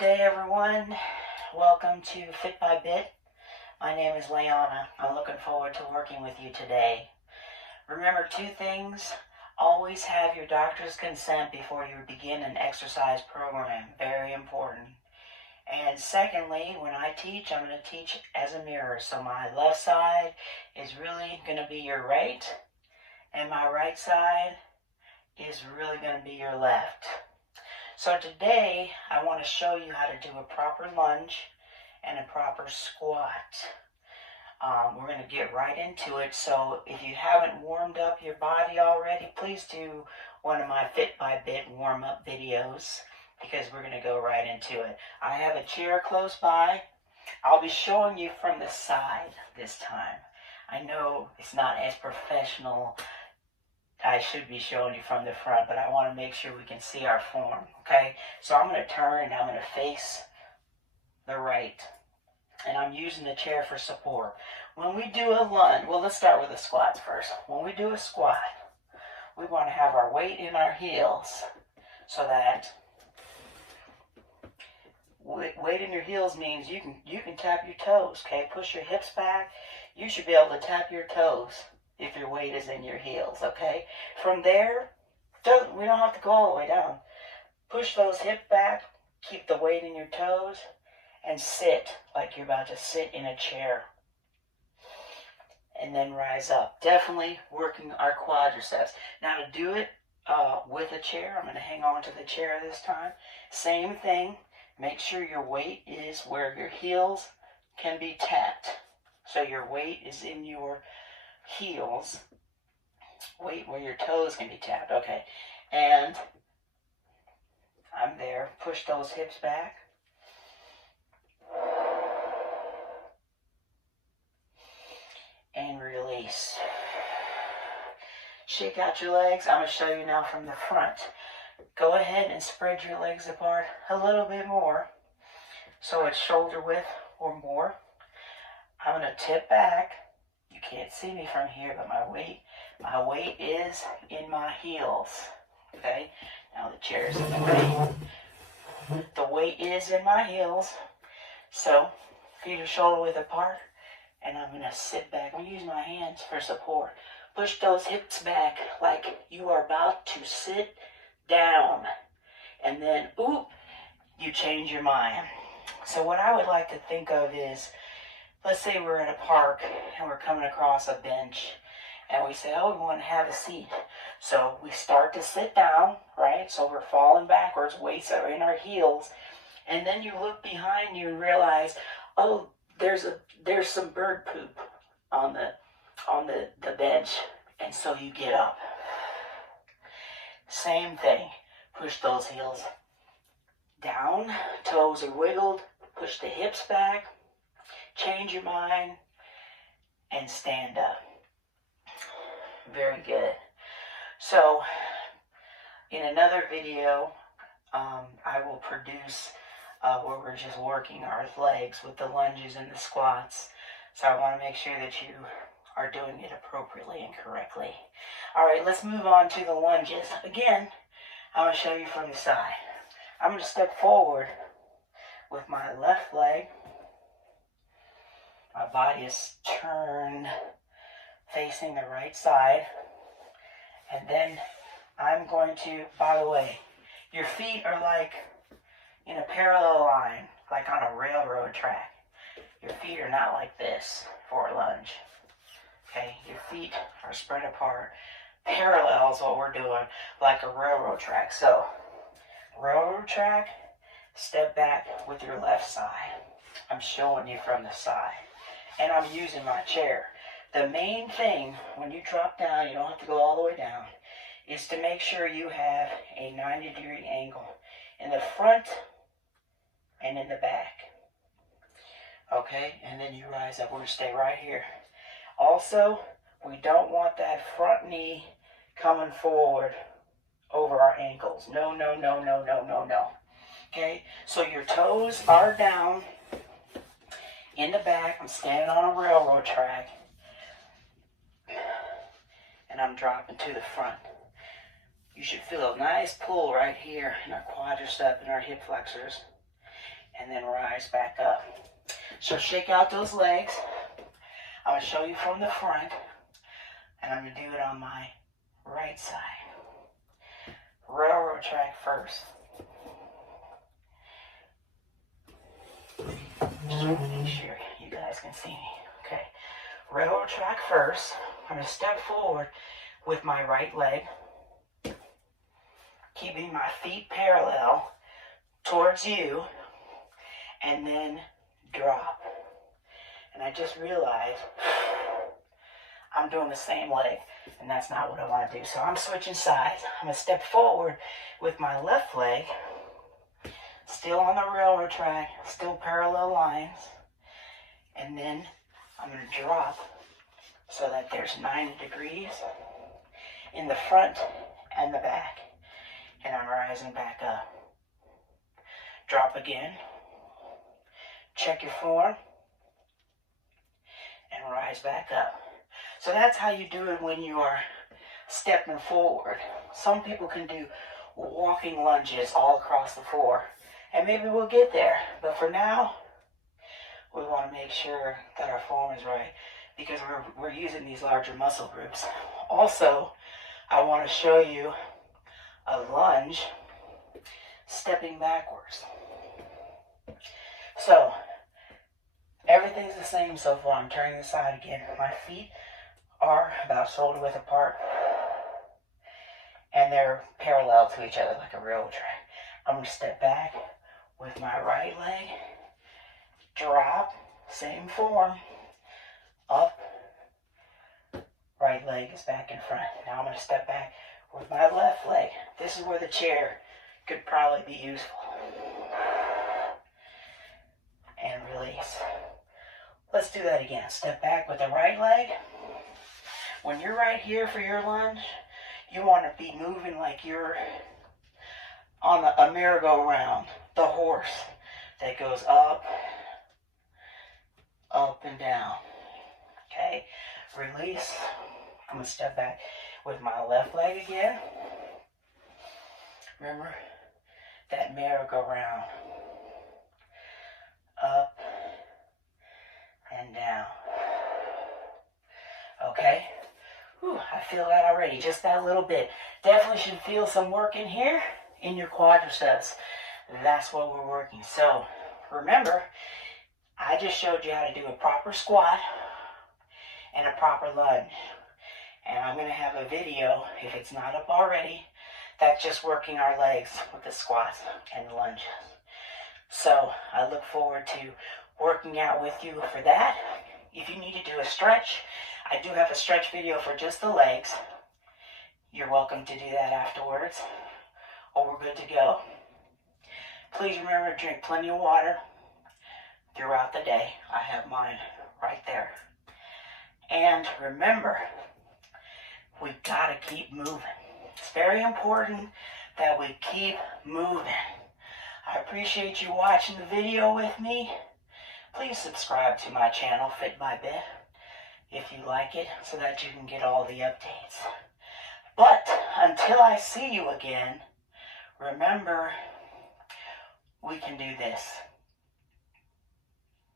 day, everyone. Welcome to Fit by Bit. My name is Leona. I'm looking forward to working with you today. Remember two things. Always have your doctor's consent before you begin an exercise program. Very important. And secondly, when I teach, I'm going to teach as a mirror. So my left side is really going to be your right, and my right side is really going to be your left. So today, I want to show you how to do a proper lunge and a proper squat. We're going to get right into it. So if you haven't warmed up your body already, please do one of my Fit by Bit warm-up videos, because we're going to go right into it. I have a chair close by. I'll be showing you from the side this time. I know it's not as professional. I should be showing you from the front, but I want to make sure we can see our form, okay? So I'm going to turn and I'm going to face the right. And I'm using the chair for support. When we do a lunge, well, let's start with the squats first. When we do a squat, we want to have our weight in our heels so that weight in your heels means you can tap your toes, okay? Push your hips back. You should be able to tap your toes if your weight is in your heels, okay? From there, we don't have to go all the way down. Push those hips back, keep the weight in your toes, and sit like you're about to sit in a chair. And then rise up. Definitely working our quadriceps. Now to do it with a chair, I'm going to hang on to the chair this time. Same thing. Make sure your weight is where your heels can be tapped. So your weight is in your heels, weight where your toes can be tapped. Okay, and I'm there. Push those hips back. And release. Shake out your legs. I'm going to show you now from the front. Go ahead and spread your legs apart a little bit more, so it's shoulder width or more. I'm going to tip back. You can't see me from here, but my weight is in my heels. Okay? Now the chair is in the way. The weight is in my heels. So, feet are shoulder width apart. And I'm going to sit back. I'm going to use my hands for support. Push those hips back like you are about to sit down. And then, you change your mind. So what I would like to think of is, let's say we're in a park and we're coming across a bench and we say, we want to have a seat. So we start to sit down, right? So we're falling backwards, weights are in our heels. And then you look behind you and realize, there's some bird poop on the bench. And so you get up. Same thing. Push those heels down. Toes are wiggled. Push the hips back. Change your mind and stand up. Very good. So, in another video, I will produce where we're just working our legs with the lunges and the squats. So I want to make sure that you are doing it appropriately and correctly. All right, let's move on to the lunges. Again, I'm going to show you from the side. I'm going to step forward with my left leg. My body is turned facing the right side. And then I'm going to, by the way, your feet are like in a parallel line, like on a railroad track. Your feet are not like this for a lunge. Okay, your feet are spread apart. Parallel is what we're doing, like a railroad track. So, railroad track, step back with your left side. I'm showing you from the side. And I'm using my chair. The main thing, when you drop down, you don't have to go all the way down, is to make sure you have a 90-degree angle in the front and in the back. Okay, and then you rise up. We're going to stay right here. Also, we don't want that front knee coming forward over our ankles. No, no, no, no, no, no, no. Okay, so your toes are down in the back. I'm standing on a railroad track. And I'm dropping to the front. You should feel a nice pull right here in our quadricep and our hip flexors. and then rise back up. So shake out those legs. I'm going to show you from the front, and I'm going to do it on my right side. Railroad track first. Just want to make sure you guys can see me. Okay. Railroad track first. I'm going to step forward with my right leg, keeping my feet parallel towards you, and then drop. And I just realized I'm doing the same leg, and that's not what I want to do. So I'm switching sides. I'm going to step forward with my left leg, still on the railroad track, still parallel lines, and then I'm going to drop so that there's 90 degrees in the front and the back, and I'm rising back up. Drop again, check your form, and rise back up. So that's how you do it when you are stepping forward. Some people can do walking lunges all across the floor, and maybe we'll get there. But for now, we want to make sure that our form is right because we're using these larger muscle groups. Also, I want to show you a lunge stepping backwards. So, everything's the same so far. I'm turning the side again. My feet are about shoulder width apart, and they're parallel to each other like a railroad track. I'm going to step back with my right leg, drop, same form, up, right leg is back in front. Now I'm going to step back with my left leg. This is where the chair could probably be useful. And release. Let's do that again. Step back with the right leg. When you're right here for your lunge, you want to be moving like you're on a merry-go-round, the horse that goes up, up and down. Okay, release. I'm going to step back with my left leg again. Remember that merry-go-round. Up and down. Okay? Whew, I feel that already, just that little bit. Definitely should feel some work in here, in your quadriceps. That's what we're working. So, remember, I just showed you how to do a proper squat and a proper lunge. And I'm going to have a video, if it's not up already, that's just working our legs with the squats and the lunges. So, I look forward to working out with you for that. If you need to do a stretch, I do have a stretch video for just the legs. You're welcome to do that afterwards, or we're good to go. Please remember to drink plenty of water throughout the day. I have mine right there. And remember, we gotta keep moving. It's very important that we keep moving. I appreciate you watching the video with me. Please subscribe to my channel, Fit by Bit, if you like it, so that you can get all the updates. But until I see you again, remember, we can do this.